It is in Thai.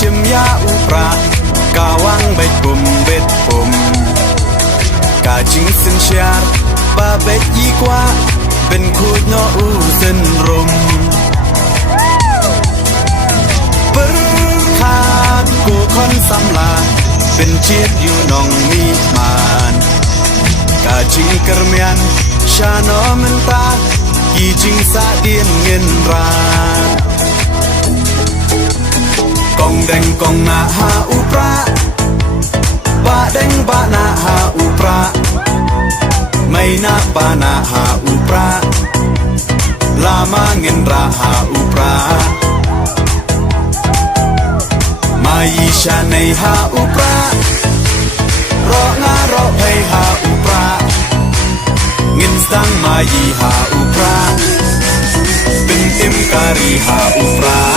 ชิมยาอุปรากาวังใบปุ่มเบ็ดปุ่มกาจิงสินเชียร์บาเบ็ดยี่กว่าเป็นคูดนออูเส้นรมปึ้งขาดกูคอนสำลาเป็นเชียดอยู่นองมีมานกาจิงกระเมียนชาโนมันตากีจิงสาเดียนเงินรากองแดงกองนาหาอุปราบะแดงบะนาหาอุปราไม่นาปานาหาอุปราลามาเงินราหาอุปรามายีชาในหาอุปรารองารอให้หาอุปราเงินสังมายีหาอุปราเป็นเต็มการีหาอุปรา